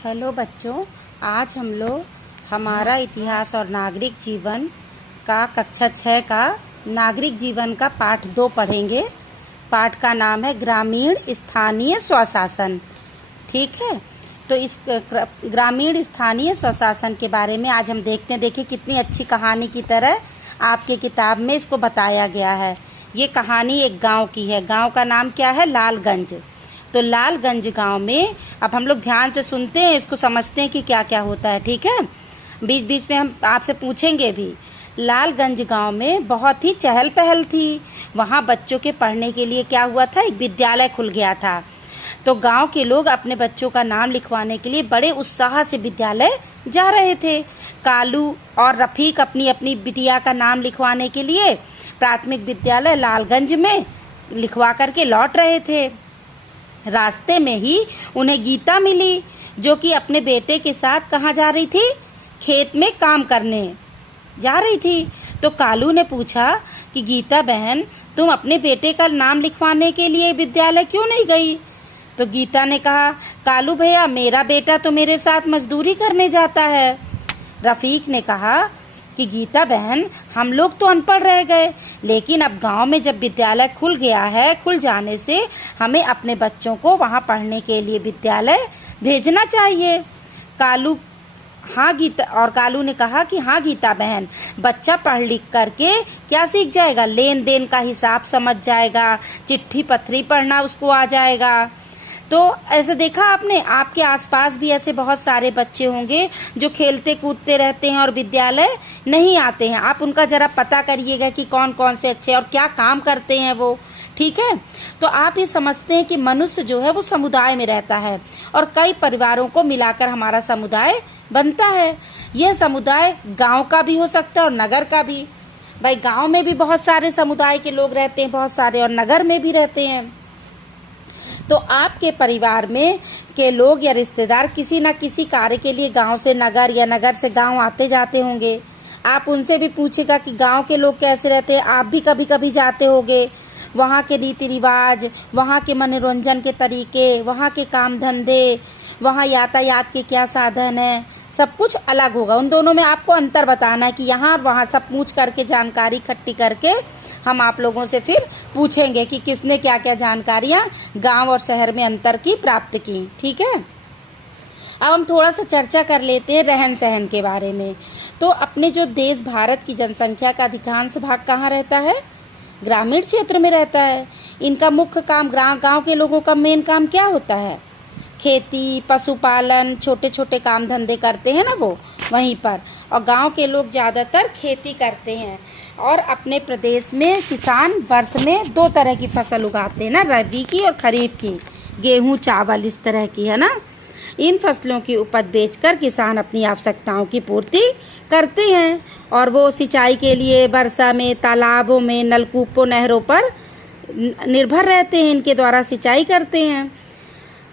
Hello बच्चों, आज हम लोग हमारा इतिहास और नागरिक जीवन का कक्षा 6 का नागरिक जीवन का पाठ 2 पढ़ेंगे। पाठ का नाम है ग्रामीण स्थानीय स्वशासन। ठीक है, तो इस ग्रामीण स्थानीय स्वशासन के बारे में आज हम देखते हैं। देखिए कितनी अच्छी कहानी की तरह आपके किताब में इसको बताया गया है। ये कहानी एक गांव की है। गांव का नाम क्या है? लालगंज। तो लालगंज गांव में अब हम लोग ध्यान से सुनते हैं, इसको समझते हैं कि क्या क्या होता है। ठीक है, बीच बीच में हम आपसे पूछेंगे भी। लालगंज गांव में बहुत ही चहल पहल थी। वहाँ बच्चों के पढ़ने के लिए क्या हुआ था, एक विद्यालय खुल गया था। तो गांव के लोग अपने बच्चों का नाम लिखवाने के लिए बड़े उत्साह से विद्यालय जा रहे थे। कालू और रफीक अपनी अपनी बिटिया का नाम लिखवाने के लिए प्राथमिक विद्यालय लालगंज में लिखवा करके लौट रहे थे। रास्ते में ही उन्हें गीता मिली, जो कि अपने बेटे के साथ कहाँ जा रही थी? खेत में काम करने जा रही थी। तो कालू ने पूछा कि गीता बहन, तुम अपने बेटे का नाम लिखवाने के लिए विद्यालय क्यों नहीं गई? तो गीता ने कहा, कालू भैया, मेरा बेटा तो मेरे साथ मजदूरी करने जाता है। रफीक ने कहा कि गीता बहन, हम लोग तो अनपढ़ रह गए, लेकिन अब गांव में जब विद्यालय खुल गया है, खुल जाने से हमें अपने बच्चों को वहां पढ़ने के लिए विद्यालय भेजना चाहिए। कालू ने कहा कि हाँ गीता बहन, बच्चा पढ़ लिख करके क्या सीख जाएगा? लेन देन का हिसाब समझ जाएगा, चिट्ठी पत्री पढ़ना उसको आ जाएगा। तो ऐसे देखा आपने, आपके आसपास भी ऐसे बहुत सारे बच्चे होंगे जो खेलते कूदते रहते हैं और विद्यालय नहीं आते हैं। आप उनका जरा पता करिएगा कि कौन कौन से अच्छे और क्या काम करते हैं वो। ठीक है, तो आप ये समझते हैं कि मनुष्य जो है वो समुदाय में रहता है और कई परिवारों को मिलाकर हमारा समुदाय बनता है। यह समुदाय गांव का भी हो सकता है और नगर का भी। भाई गांव में भी बहुत सारे समुदाय के लोग रहते हैं, बहुत सारे, और नगर में भी रहते हैं। तो आपके परिवार में के लोग या रिश्तेदार किसी न किसी कार्य के लिए गांव से नगर या नगर से गांव आते जाते होंगे। आप उनसे भी पूछेगा कि गांव के लोग कैसे रहते हैं। आप भी कभी कभी जाते होंगे। वहाँ के रीति रिवाज, वहाँ के मनोरंजन के तरीके, वहाँ के काम धंधे, वहाँ यातायात के क्या साधन है, सब कुछ अलग होगा। उन दोनों में आपको अंतर बताना है कि यहाँ और वहाँ सब पूछ करके जानकारी इकट्ठी करके हम आप लोगों से फिर पूछेंगे कि किसने क्या क्या जानकारियाँ गांव और शहर में अंतर की प्राप्त की। ठीक है, अब हम थोड़ा सा चर्चा कर लेते हैं रहन सहन के बारे में। तो अपने जो देश भारत की जनसंख्या का अधिकांश भाग कहाँ रहता है? ग्रामीण क्षेत्र में रहता है। इनका मुख्य काम, गांव के लोगों का मेन काम क्या होता है? खेती, पशुपालन, छोटे छोटे काम धंधे करते हैं ना वो वहीं पर। और गांव के लोग ज़्यादातर खेती करते हैं। और अपने प्रदेश में किसान वर्ष में 2 तरह की फसल उगाते हैं ना, रबी की और खरीफ की। गेहूं, चावल, इस तरह की, है ना। इन फसलों की उपज बेचकर किसान अपनी आवश्यकताओं की पूर्ति करते हैं। और वो सिंचाई के लिए वर्षा में तालाबों में, नलकूपों, नहरों पर निर्भर रहते हैं। इनके द्वारा सिंचाई करते हैं।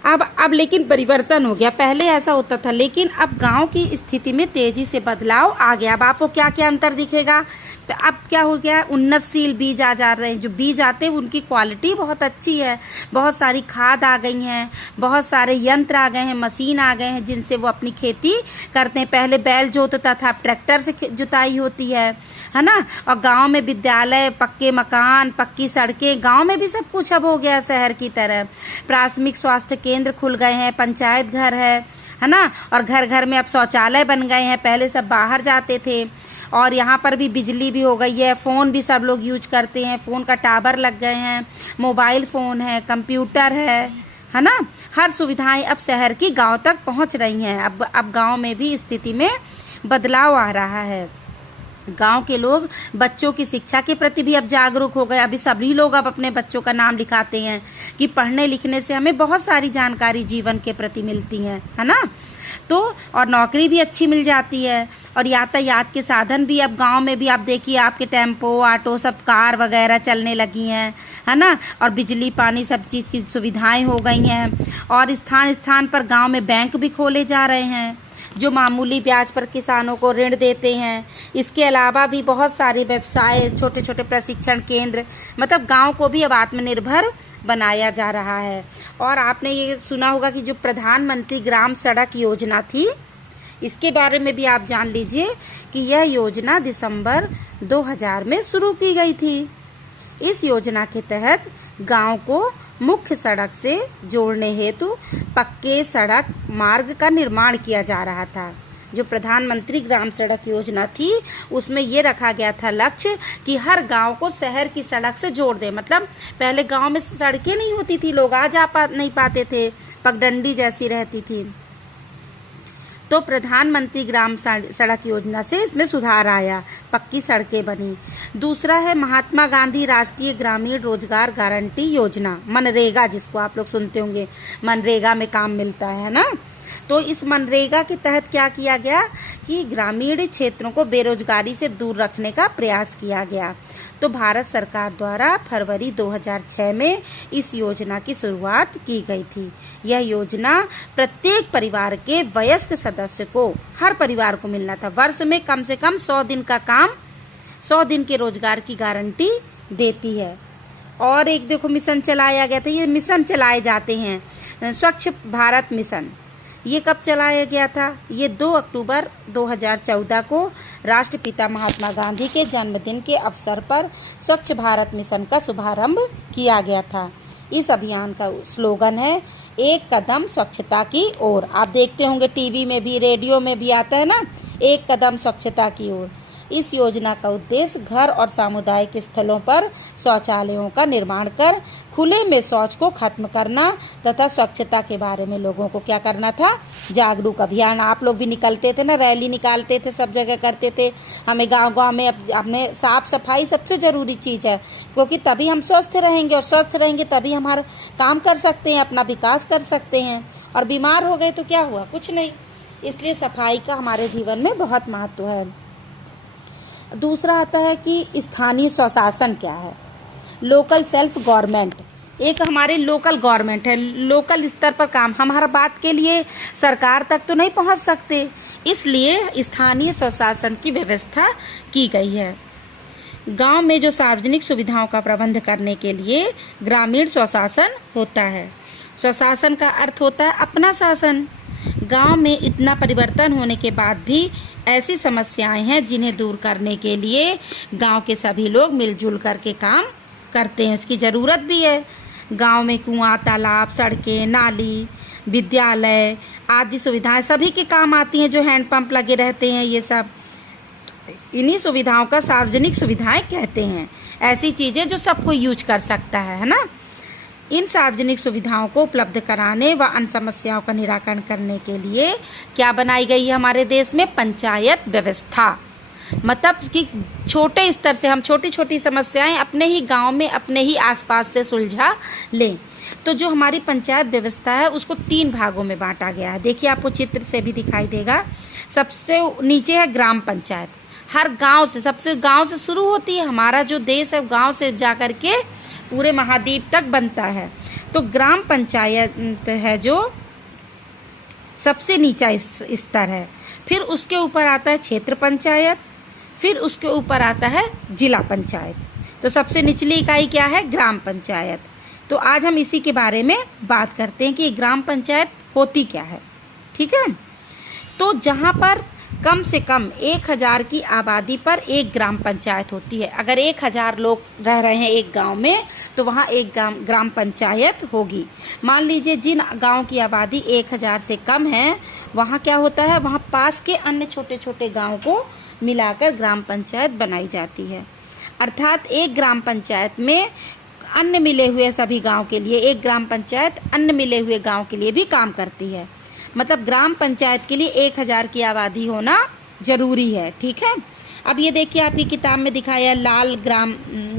अब लेकिन परिवर्तन हो गया। पहले ऐसा होता था, लेकिन अब गांव की स्थिति में तेजी से बदलाव आ गया। अब आपको क्या क्या अंतर दिखेगा? तो अब क्या हो गया, उन्नतशील बीज आ जा रहे हैं। जो बीज आते हैं उनकी क्वालिटी बहुत अच्छी है। बहुत सारी खाद आ गई हैं, बहुत सारे यंत्र आ गए हैं, मशीन आ गए हैं, जिनसे वो अपनी खेती करते हैं। पहले बैल जोतता था, अब ट्रैक्टर से जुताई होती है ना। और गांव में विद्यालय, पक्के मकान, पक्की सड़कें, गांव में भी सब कुछ अब हो गया शहर की तरह। प्राथमिक स्वास्थ्य केंद्र खुल गए हैं, पंचायत घर है ना। और घर घर में अब शौचालय बन गए हैं। पहले सब बाहर जाते थे। और यहाँ पर भी बिजली भी हो गई है। फ़ोन भी सब लोग यूज करते हैं। फ़ोन का टावर लग गए हैं, मोबाइल फ़ोन है, कंप्यूटर है ना। हर सुविधाएं अब शहर की गांव तक पहुँच रही हैं। अब गांव में भी स्थिति में बदलाव आ रहा है। गांव के लोग बच्चों की शिक्षा के प्रति भी अब जागरूक हो गए। अभी सभी लोग अब अपने बच्चों का नाम लिखाते हैं कि पढ़ने लिखने से हमें बहुत सारी जानकारी जीवन के प्रति मिलती है ना। तो और नौकरी भी अच्छी मिल जाती है। और यातायात के साधन भी अब गांव में भी आप देखिए, आपके टेम्पो, ऑटो, सब कार वगैरह चलने लगी हैं, है ना। और बिजली, पानी, सब चीज़ की सुविधाएं हो गई हैं। और स्थान स्थान पर गांव में बैंक भी खोले जा रहे हैं, जो मामूली ब्याज पर किसानों को ऋण देते हैं। इसके अलावा भी बहुत सारे व्यवसाय, छोटे छोटे प्रशिक्षण केंद्र, मतलब गांव को भी अब आत्मनिर्भर बनाया जा रहा है। और आपने ये सुना होगा कि जो प्रधानमंत्री ग्राम सड़क योजना थी, इसके बारे में भी आप जान लीजिए कि यह योजना दिसंबर 2000 में शुरू की गई थी। इस योजना के तहत गांव को मुख्य सड़क से जोड़ने हेतु पक्के सड़क मार्ग का निर्माण किया जा रहा था। जो प्रधानमंत्री ग्राम सड़क योजना थी उसमें ये रखा गया था लक्ष्य कि हर गांव को शहर की सड़क से जोड़ दे। मतलब पहले गांव में सड़कें नहीं होती थी, लोग नहीं पाते थे, पगडंडी जैसी रहती थी। तो प्रधानमंत्री ग्राम सड़क योजना से इसमें सुधार आया, पक्की सड़कें बनी। दूसरा है महात्मा गांधी राष्ट्रीय ग्रामीण रोजगार गारंटी योजना, मनरेगा, जिसको आप लोग सुनते होंगे, मनरेगा में काम मिलता है ना। तो इस मनरेगा के तहत क्या किया गया कि ग्रामीण क्षेत्रों को बेरोजगारी से दूर रखने का प्रयास किया गया। तो भारत सरकार द्वारा फरवरी 2006 में इस योजना की शुरुआत की गई थी। यह योजना प्रत्येक परिवार के वयस्क सदस्य को, हर परिवार को मिलना था। वर्ष में कम से कम 100 दिन का काम, 100 दिन के रोजगार की गारंटी देती है। और एक देखो मिशन चलाया गया था, ये मिशन चलाए जाते हैं, स्वच्छ भारत मिशन। ये कब चलाया गया था? ये 2 अक्टूबर 2014 को राष्ट्रपिता महात्मा गांधी के जन्मदिन के अवसर पर स्वच्छ भारत मिशन का शुभारंभ किया गया था। इस अभियान का स्लोगन है, एक कदम स्वच्छता की ओर। आप देखते होंगे टीवी में भी, रेडियो में भी आता है ना, एक कदम स्वच्छता की ओर। इस योजना का उद्देश्य घर और सामुदायिक स्थलों पर शौचालयों का निर्माण कर खुले में शौच को खत्म करना तथा स्वच्छता के बारे में लोगों को क्या करना था, जागरूक अभियान। आप लोग भी निकलते थे ना, रैली निकालते थे, सब जगह करते थे। हमें गांव-गांव में अपने साफ सफाई सबसे ज़रूरी चीज़ है, क्योंकि तभी हम स्वस्थ रहेंगे, और स्वस्थ रहेंगे तभी हमारा काम कर सकते हैं, अपना विकास कर सकते हैं। और बीमार हो गए तो क्या हुआ? कुछ नहीं। इसलिए सफाई का हमारे जीवन में बहुत महत्व है। दूसरा आता है कि स्थानीय स्वशासन क्या है, लोकल सेल्फ गवर्नमेंट। एक हमारे लोकल गवर्नमेंट है, लोकल स्तर पर काम। हम हर बात के लिए सरकार तक तो नहीं पहुंच सकते, इसलिए स्थानीय स्वशासन की व्यवस्था की गई है। गांव में जो सार्वजनिक सुविधाओं का प्रबंध करने के लिए ग्रामीण स्वशासन होता है। स्वशासन का अर्थ होता है अपना शासन। गांव में इतना परिवर्तन होने के बाद भी ऐसी समस्याएं हैं जिन्हें दूर करने के लिए गांव के सभी लोग मिलजुल करके काम करते हैं। इसकी ज़रूरत भी है। गांव में कुआं, तालाब, सड़कें, नाली, विद्यालय आदि सुविधाएं सभी के काम आती हैं। जो हैंडपंप लगे रहते हैं, ये सब, इन्हीं सुविधाओं का सार्वजनिक सुविधाएं कहते हैं। ऐसी चीज़ें जो सबको यूज कर सकता है ना। इन सार्वजनिक सुविधाओं को उपलब्ध कराने व अन्य समस्याओं का निराकरण करने के लिए क्या बनाई गई है हमारे देश में? पंचायत व्यवस्था। मतलब कि छोटे स्तर से हम छोटी छोटी समस्याएं अपने ही गांव में, अपने ही आसपास से सुलझा लें। तो जो हमारी पंचायत व्यवस्था है उसको 3 भागों में बांटा गया है। देखिए, आपको चित्र से भी दिखाई देगा। सबसे नीचे है ग्राम पंचायत। हर गांव से, सबसे गांव से शुरू होती है। हमारा जो देश है गांव से जा कर के पूरे महाद्वीप तक बनता है। तो ग्राम पंचायत है जो सबसे नीचा स्तर है। फिर उसके ऊपर आता है क्षेत्र पंचायत, फिर उसके ऊपर आता है जिला पंचायत। तो सबसे निचली इकाई क्या है? ग्राम पंचायत। तो आज हम इसी के बारे में बात करते हैं कि ग्राम पंचायत होती क्या है। ठीक है। तो जहाँ पर कम से कम 1000 की आबादी पर एक ग्राम पंचायत होती है। अगर 1000 लोग रह रहे हैं एक गांव में तो वहाँ एक ग्राम पंचायत होगी। मान लीजिए जिन गांव की आबादी 1000 से कम है, वहाँ क्या होता है, वहाँ पास के अन्य छोटे छोटे गांव को मिलाकर ग्राम पंचायत बनाई जाती है। अर्थात एक ग्राम पंचायत में अन्य मिले हुए सभी गांव के लिए, एक ग्राम पंचायत अन्य मिले हुए गांव के लिए भी काम करती है। मतलब ग्राम पंचायत के लिए 1000 की आबादी होना जरूरी है। ठीक है। अब ये देखिए, आपकी किताब में दिखाया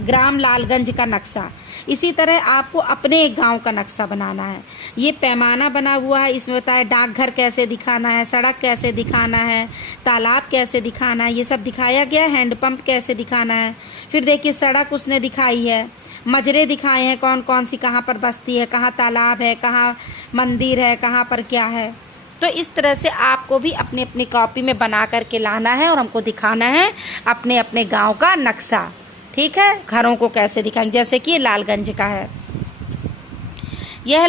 ग्राम लालगंज का नक्शा। इसी तरह आपको अपने एक गांव का नक्शा बनाना है। ये पैमाना बना हुआ है, इसमें बताया डाकघर कैसे दिखाना है, सड़क कैसे दिखाना है, तालाब कैसे दिखाना है, ये सब दिखाया गया। हैंडपंप कैसे दिखाना है। फिर देखिए, सड़क उसने दिखाई है, मजरे दिखाए हैं, कौन कौन सी कहाँ पर बस्ती है, कहाँ तालाब है, कहाँ मंदिर है, कहाँ पर क्या है। तो इस तरह से आपको भी अपनी अपनी कॉपी में बना करके लाना है और हमको दिखाना है अपने अपने गांव का नक्शा। ठीक है। घरों को कैसे दिखाएंगे, जैसे कि लालगंज का है। यह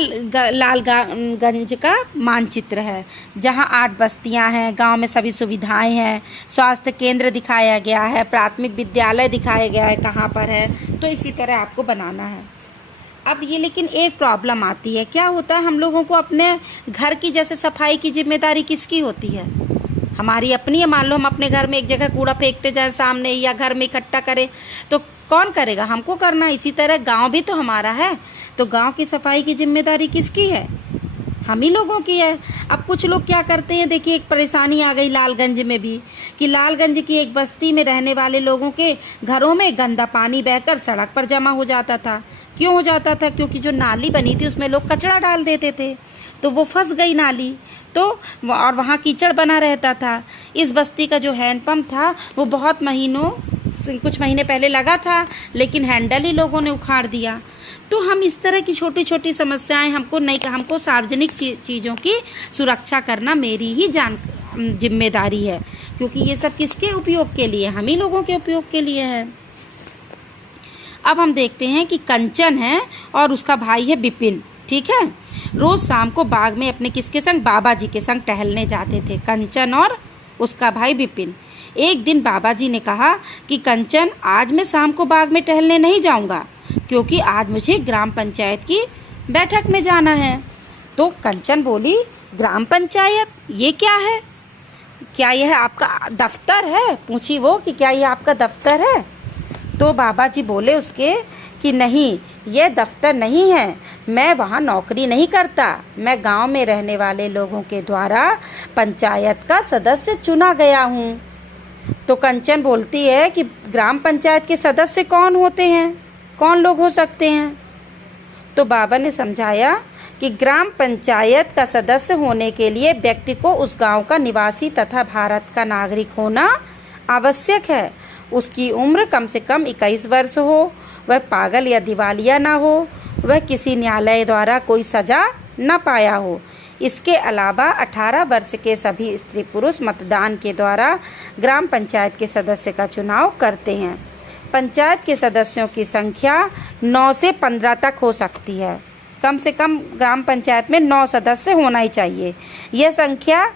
लालगंज का मानचित्र है, जहां 8 बस्तियां हैं, गांव में सभी सुविधाएं हैं, स्वास्थ्य केंद्र दिखाया गया है, प्राथमिक विद्यालय दिखाया गया है कहाँ पर है। तो इसी तरह आपको बनाना है। अब ये लेकिन एक प्रॉब्लम आती है, क्या होता है, हम लोगों को अपने घर की जैसे सफाई की जिम्मेदारी किसकी होती है? हमारी अपनी है। मान लो हम अपने घर में एक जगह कूड़ा फेंकते जाए सामने या घर में इकट्ठा करें तो कौन करेगा? हमको करना। इसी तरह गांव भी तो हमारा है, तो गांव की सफाई की जिम्मेदारी किसकी है? हम ही लोगों की है। अब कुछ लोग क्या करते हैं, देखिए एक परेशानी आ गई लालगंज में भी, कि लालगंज की एक बस्ती में रहने वाले लोगों के घरों में गंदा पानी बहकर सड़क पर जमा हो जाता था। क्यों हो जाता था? क्योंकि जो नाली बनी थी उसमें लोग कचरा डाल देते थे, तो वो फंस गई नाली, तो और वहाँ कीचड़ बना रहता था। इस बस्ती का जो हैंडपंप था वो बहुत कुछ महीने पहले लगा था, लेकिन हैंडल ही लोगों ने उखाड़ दिया। तो हम इस तरह की छोटी छोटी समस्याएं हमको सार्वजनिक चीज़ों की सुरक्षा करना मेरी ही जिम्मेदारी है, क्योंकि ये सब किसके उपयोग के लिए? हम ही लोगों के उपयोग के लिए है। अब हम देखते हैं कि कंचन है और उसका भाई है विपिन, ठीक है। रोज शाम को बाग में अपने किसके संग? बाबा जी के संग टहलने जाते थे, कंचन और उसका भाई विपिन। एक दिन बाबा जी ने कहा कि कंचन, आज मैं शाम को बाग में टहलने नहीं जाऊंगा, क्योंकि आज मुझे ग्राम पंचायत की बैठक में जाना है। तो कंचन बोली, ग्राम पंचायत ये क्या है? क्या यह आपका दफ्तर है? पूछी वो कि क्या यह आपका दफ्तर है? तो बाबा जी बोले उसके कि नहीं, यह दफ्तर नहीं है, मैं वहाँ नौकरी नहीं करता, मैं गांव में रहने वाले लोगों के द्वारा पंचायत का सदस्य चुना गया हूँ। तो कंचन बोलती है कि ग्राम पंचायत के सदस्य कौन होते हैं, कौन लोग हो सकते हैं? तो बाबा ने समझाया कि ग्राम पंचायत का सदस्य होने के लिए व्यक्ति को उस गांव का निवासी तथा भारत का नागरिक होना आवश्यक है। उसकी उम्र कम से कम 21 वर्ष हो, वह पागल या दिवालिया ना हो, वह किसी न्यायालय द्वारा कोई सजा न पाया हो। इसके अलावा 18 वर्ष के सभी स्त्री पुरुष मतदान के द्वारा ग्राम पंचायत के सदस्य का चुनाव करते हैं। पंचायत के सदस्यों की संख्या 9 से 15 तक हो सकती है। कम से कम ग्राम पंचायत में 9 सदस्य होना ही चाहिए। यह संख्या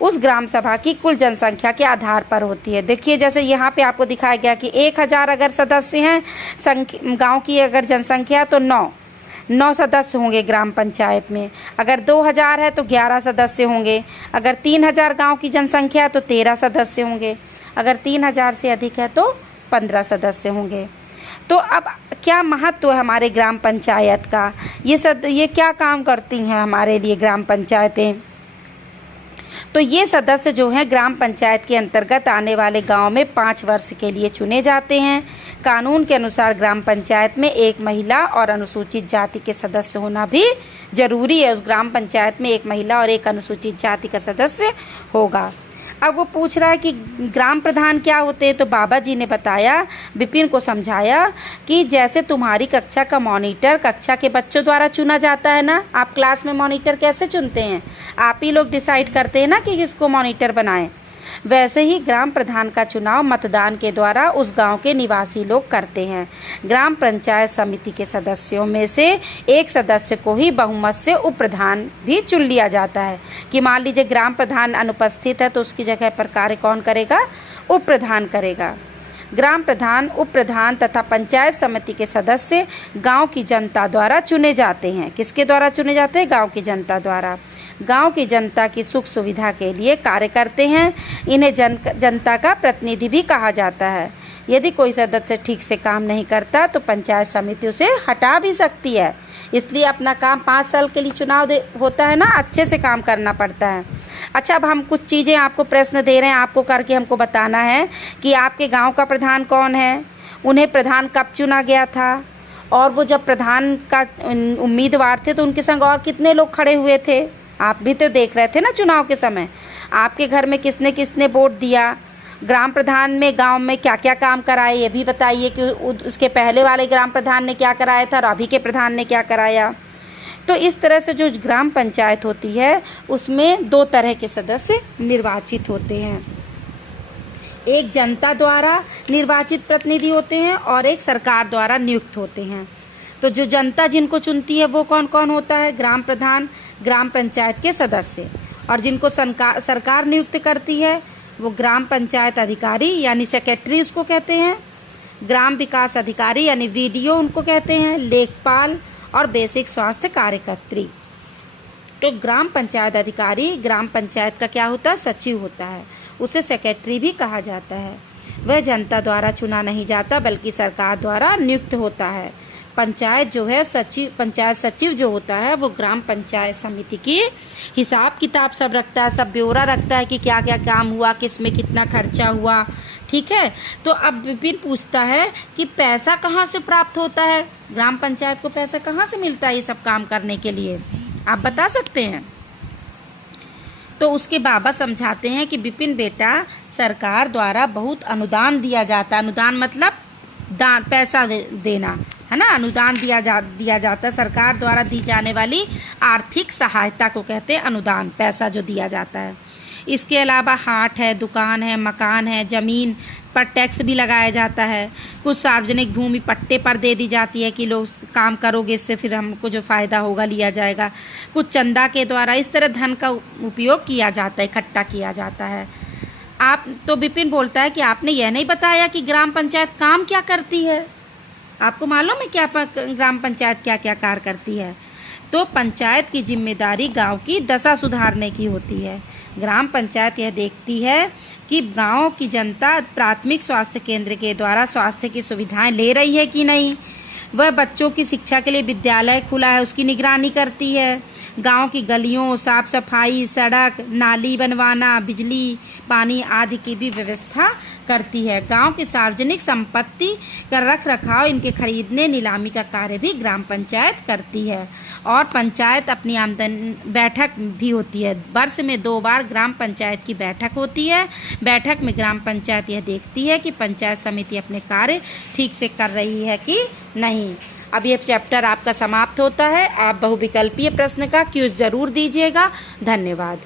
उस ग्राम सभा की कुल जनसंख्या के आधार पर होती है। देखिए जैसे यहाँ पे आपको दिखाया गया कि 1000 अगर सदस्य हैं गांव की अगर जनसंख्या, तो 9 सदस्य होंगे ग्राम पंचायत में। अगर 2000 है तो 11 सदस्य होंगे। अगर 3000 गांव की जनसंख्या है तो 13 सदस्य होंगे। अगर 3000 से अधिक है तो 15 सदस्य होंगे। तो अब क्या महत्व है हमारे ग्राम पंचायत का? ये क्या काम करती हैं हमारे लिए ग्राम पंचायतें? तो ये सदस्य जो हैं ग्राम पंचायत के अंतर्गत आने वाले गांव में 5 वर्ष के लिए चुने जाते हैं। कानून के अनुसार ग्राम पंचायत में एक महिला और अनुसूचित जाति के सदस्य होना भी जरूरी है। उस ग्राम पंचायत में एक महिला और एक अनुसूचित जाति का सदस्य होगा। अब वो पूछ रहा है कि ग्राम प्रधान क्या होते हैं? तो बाबा जी ने बताया, विपिन को समझाया कि जैसे तुम्हारी कक्षा का मॉनिटर कक्षा के बच्चों द्वारा चुना जाता है ना, आप क्लास में मॉनिटर कैसे चुनते हैं? आप ही लोग डिसाइड करते हैं ना कि किसको मॉनिटर बनाएं। वैसे ही ग्राम प्रधान का चुनाव मतदान के द्वारा उस गांव के निवासी लोग करते हैं। ग्राम पंचायत समिति के सदस्यों में से एक सदस्य को ही बहुमत से उप प्रधान भी चुन लिया जाता है, कि मान लीजिए ग्राम प्रधान अनुपस्थित है तो उसकी जगह पर कार्य कौन करेगा? उप प्रधान करेगा। ग्राम प्रधान, उप प्रधान तथा पंचायत समिति के सदस्य गांव की जनता द्वारा चुने जाते हैं। किसके द्वारा चुने जाते हैं? गांव की जनता द्वारा। गांव की जनता की सुख सुविधा के लिए कार्य करते हैं। इन्हें जनता का प्रतिनिधि भी कहा जाता है। यदि कोई सदस्य ठीक से काम नहीं करता तो पंचायत समिति उसे हटा भी सकती है। इसलिए अपना काम 5 साल के लिए चुनाव होता है ना, अच्छे से काम करना पड़ता है। अच्छा, अब हम कुछ चीज़ें आपको प्रश्न दे रहे हैं, आपको करके हमको बताना है कि आपके गांव का प्रधान कौन है, उन्हें प्रधान कब चुना गया था, और वो जब प्रधान का उम्मीदवार थे तो उनके संग और कितने लोग खड़े हुए थे। आप भी तो देख रहे थे ना चुनाव के समय, आपके घर में किसने किसने वोट दिया, ग्राम प्रधान में गांव में क्या क्या काम कराए, ये भी बताइए कि उसके पहले वाले ग्राम प्रधान ने क्या कराया था और अभी के प्रधान ने क्या कराया। तो इस तरह से जो ग्राम पंचायत होती है उसमें 2 तरह के सदस्य निर्वाचित होते हैं। एक जनता द्वारा निर्वाचित प्रतिनिधि होते हैं और एक सरकार द्वारा नियुक्त होते हैं। तो जो जनता जिनको चुनती है वो कौन कौन होता है? ग्राम प्रधान, ग्राम पंचायत के सदस्य। और जिनको सरकार नियुक्त करती है वो ग्राम पंचायत अधिकारी यानी सेक्रेटरी उसको कहते हैं, ग्राम विकास अधिकारी यानी वीडीओ उनको कहते हैं, लेखपाल और बेसिक स्वास्थ्य कार्यकर्त्री। तो ग्राम पंचायत अधिकारी ग्राम पंचायत का क्या होता है? सचिव होता है, उसे सेक्रेटरी भी कहा जाता है। वह जनता द्वारा चुना नहीं जाता बल्कि सरकार द्वारा नियुक्त होता है। पंचायत जो है पंचायत सचिव जो होता है वो ग्राम पंचायत समिति की हिसाब किताब सब रखता है, सब ब्यौरा रखता है कि क्या क्या काम हुआ, किस में कितना खर्चा हुआ। ठीक है, तो अब विपिन पूछता है कि पैसा कहाँ से प्राप्त होता है? ग्राम पंचायत को पैसा कहाँ से मिलता है ये सब काम करने के लिए, आप बता सकते हैं? तो उसके बाबा समझाते हैं कि विपिन बेटा, सरकार द्वारा बहुत अनुदान दिया जाता है। अनुदान मतलब दान, पैसा देना है ना, अनुदान दिया जाता है। सरकार द्वारा दी जाने वाली आर्थिक सहायता को कहते हैं अनुदान, पैसा जो दिया जाता है। इसके अलावा हाट है, दुकान है, मकान है, ज़मीन पर टैक्स भी लगाया जाता है। कुछ सार्वजनिक भूमि पट्टे पर दे दी जाती है कि लोग काम करोगे इससे फिर हमको जो फ़ायदा होगा लिया जाएगा। कुछ चंदा के द्वारा इस तरह धन का उपयोग किया जाता है, इकट्ठा किया जाता है। आप तो विपिन बोलता है कि आपने यह नहीं बताया कि ग्राम पंचायत काम क्या करती है। आपको मालूम है क्या ग्राम पंचायत क्या क्या कार्य करती है? तो पंचायत की जिम्मेदारी गांव की दशा सुधारने की होती है। ग्राम पंचायत यह देखती है कि गांव की जनता प्राथमिक स्वास्थ्य केंद्र के द्वारा स्वास्थ्य की सुविधाएं ले रही है कि नहीं। वह बच्चों की शिक्षा के लिए विद्यालय खुला है उसकी निगरानी करती है। गांव की गलियों, साफ सफाई, सड़क, नाली बनवाना, बिजली, पानी आदि की भी व्यवस्था करती है। गांव की सार्वजनिक संपत्ति का रख रखाव, इनके खरीदने नीलामी का कार्य भी ग्राम पंचायत करती है। और पंचायत अपनी आमदनी बैठक भी होती है। वर्ष में 2 बार ग्राम पंचायत की बैठक होती है। बैठक में ग्राम पंचायत यह देखती है कि पंचायत समिति अपने कार्य ठीक से कर रही है कि नहीं। अब ये चैप्टर आपका समाप्त होता है। आप बहुविकल्पीय प्रश्न का क्विज ज़रूर दीजिएगा। धन्यवाद।